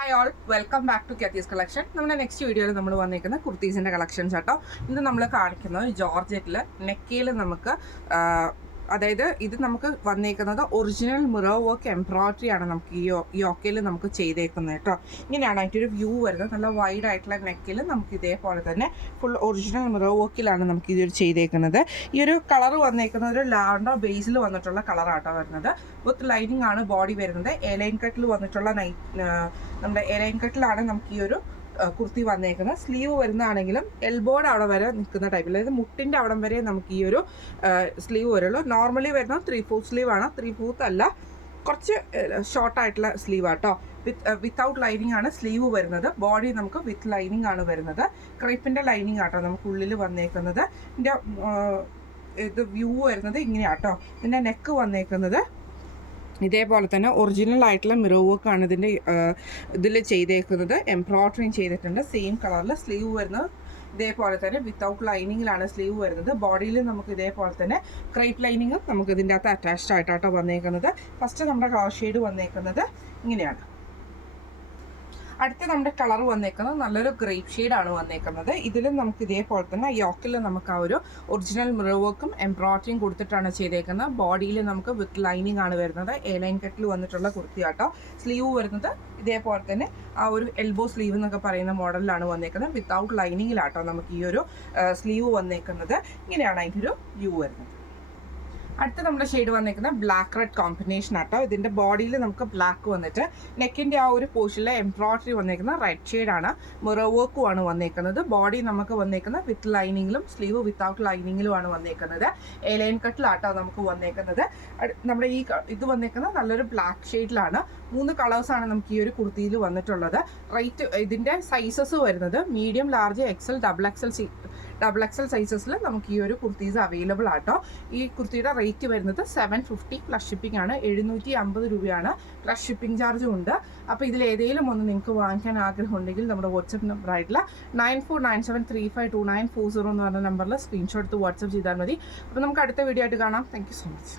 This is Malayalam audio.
Hi all, welcome back to Cathy's collection. നമ്മുടെ നെക്സ്റ്റ് വീഡിയോയിൽ നമ്മൾ വന്നിരിക്കുന്ന കുർത്തീസിൻ്റെ കളക്ഷൻസ് കേട്ടോ. ഇന്ന് നമ്മൾ കാണിക്കുന്നത് ജോർജറ്റിൽ നെക്കയിൽ നമുക്ക് അതായത് ഇത് നമുക്ക് വന്നേക്കുന്നത് ഒറിജിനൽ മിറർ വർക്ക് എംബ്രോയിഡറി ആണ് നമുക്ക് ഈ യോക്കയിൽ നമുക്ക് ചെയ്തേക്കുന്നത് കേട്ടോ. ഇങ്ങനെയാണ് അതിൻ്റെ ഒരു വ്യൂ വരുന്നത്. നല്ല വൈഡ് ആയിട്ടുള്ള നെക്കിൽ നമുക്ക് ഇതേപോലെ തന്നെ ഫുൾ ഒറിജിനൽ മിറർ വർക്കിലാണ് നമുക്ക് ഇതൊരു ചെയ്തേക്കുന്നത്. ഈ ഒരു കളർ വന്നേക്കുന്നത് ഒരു ലാവൻഡർ ബേസിൽ വന്നിട്ടുള്ള കളറാട്ടോ വരുന്നത്. വിത്ത് ലൈനിങ് ആണ് ബോഡി വരുന്നത്. എലൈൻ കട്ടിൽ വന്നിട്ടുള്ള നമ്മുടെ എലൈൻ കട്ടിലാണ് നമുക്ക് ഈ ഒരു കുർത്തി വന്നേക്കുന്നത്. സ്ലീവ് വരുന്നതാണെങ്കിലും എൽബോയുടെ അവിടെ വരെ നിൽക്കുന്ന ടൈപ്പിൽ, അതായത് മുട്ടിൻ്റെ അവിടം വരെ നമുക്ക് ഈ ഒരു സ്ലീവ് വരുള്ളൂ. നോർമലി വരുന്നത് 3/4 സ്ലീവ് ആണ്. 3/4 അല്ല, കുറച്ച് ഷോർട്ടായിട്ടുള്ള സ്ലീവ് ആട്ടോ. വിത്തൗട്ട് ലൈനിങ് ആണ് സ്ലീവ് വരുന്നത്. ബോഡി നമുക്ക് വിത്ത് ലൈനിങ് ആണ് വരുന്നത്. ക്രേപ്പിൻ്റെ ലൈനിങ് ആട്ടോ നമുക്ക് ഉള്ളിൽ വന്നേക്കുന്നത്. ഇതിൻ്റെ ഇത് വ്യൂ വരുന്നത് ഇങ്ങനെയാട്ടോ. ഇതിൻ്റെ നെക്ക് വന്നേക്കുന്നത് ഇതേപോലെ തന്നെ ഒറിജിനൽ ആയിട്ടുള്ള മിറർ വർക്കാണ് ഇതിൽ ചെയ്തേക്കുന്നത്. എംബ്രോയിഡറിങ് ചെയ്തിട്ടുണ്ട്. സെയിം കളറിൽ സ്ലീവ് വരുന്നത് ഇതേപോലെ തന്നെ വിത്തൗട്ട് ലൈനിങ്ങിലാണ് സ്ലീവ് വരുന്നത്. ബോഡിയിൽ നമുക്ക് ഇതേപോലെ തന്നെ ക്രേപ്പ് ലൈനിങ്ങും നമുക്ക് ഇതിൻ്റെ അകത്ത് അറ്റാച്ച്ഡ് ആയിട്ടാട്ടോ വന്നേക്കുന്നത്. ഫസ്റ്റ് നമ്മുടെ കളർ ഷെയ്ഡ് വന്നേക്കുന്നത് ഇങ്ങനെയാണ്. അടുത്ത നമ്മുടെ കളർ വന്നേക്കുന്നത് നല്ലൊരു ഗ്രേപ്പ് ഷെയ്ഡാണ് വന്നേക്കുന്നത്. ഇതിലും നമുക്ക് ഇതേപോലെ തന്നെ യോക്കിൽ നമുക്ക് ആ ഒരു ഒറിജിനൽ മിറർ വർക്കും എംബ്രോയിഡറിയും കൊടുത്തിട്ടാണ് ചെയ്തേക്കുന്നത്. ബോഡിയിൽ നമുക്ക് വിത്ത് ലൈനിങ് ആണ് വരുന്നത്. എ ലൈൻ കട്ടിൽ വന്നിട്ടുള്ള കുർത്തിയാട്ടോ. സ്ലീവ് വരുന്നത് ഇതേപോലെ തന്നെ ആ ഒരു എൽബോ സ്ലീവ് എന്നൊക്കെ പറയുന്ന മോഡലിലാണ് വന്നേക്കുന്നത്. വിത്തൗട്ട് ലൈനിങ്ങിലാട്ടോ നമുക്ക് ഈ ഒരു സ്ലീവ് വന്നേക്കുന്നത്. ഇങ്ങനെയാണ് അതിൻ്റെ ഒരു വ്യൂ വരുന്നത്. അടുത്ത നമ്മുടെ ഷെയ്ഡ് വന്നിരിക്കുന്നത് ബ്ലാക്ക് റെഡ് കോമ്പിനേഷൻ ആട്ടോ. ഇതിൻ്റെ ബോഡിയിൽ നമുക്ക് ബ്ലാക്ക് വന്നിട്ട് നെക്കിൻ്റെ ആ ഒരു പോർഷനിലെ എംബ്രോയിഡറി വന്നിരിക്കുന്ന റെഡ് ഷെയ്ഡാണ്. മിറർ വർക്കും ആണ് വന്നിരിക്കുന്നത്. ബോഡി നമുക്ക് വന്നിരിക്കുന്നത് വിത്ത് ലൈനിങ്ങിലും സ്ലീവ് വിത്തൗട്ട് ലൈനിങ്ങിലുമാണ് വന്നിരിക്കുന്നത്. എ ലൈൻ കട്ടിലാട്ടോ നമുക്ക് വന്നിരിക്കുന്നത്. നമ്മുടെ ഈ ഇത് വന്നിരിക്കുന്നത് നല്ലൊരു ബ്ലാക്ക് ഷെയ്ഡിലാണ്. 3 കളേഴ്സാണ് നമുക്ക് ഈ ഒരു കുർത്തിയിൽ വന്നിട്ടുള്ളത്. റേറ്റ് ഇതിൻ്റെ സൈസസ് വരുന്നത് medium, large, XL, double XL സൈസസിൽ നമുക്ക് ഈ ഒരു കുർത്തീസ് അവൈലബിൾ ആട്ടോ. ഈ കുർത്തിയുടെ റേറ്റ് വരുന്നത് 750 പ്ലസ് ഷിപ്പിംഗ് ആണ്. 750 രൂപയാണ്. പ്ലസ് ഷിപ്പിംഗ് ചാർജും ഉണ്ട്. അപ്പോൾ ഇതിൽ ഏതെങ്കിലും ഒന്ന് നിങ്ങൾക്ക് വാങ്ങിക്കാൻ ആഗ്രഹമുണ്ടെങ്കിൽ നമ്മുടെ വാട്സപ്പ് നമ്പർ ആയിട്ടുള്ള 9497352940 എന്ന് പറഞ്ഞ നമ്പറിൽ സ്ക്രീൻഷോട്ട് എടുത്ത് വാട്സപ്പ് ചെയ്താൽ മതി. അപ്പോൾ നമുക്ക് അടുത്ത വീഡിയോ ആയിട്ട് കാണാം. Thank you so much.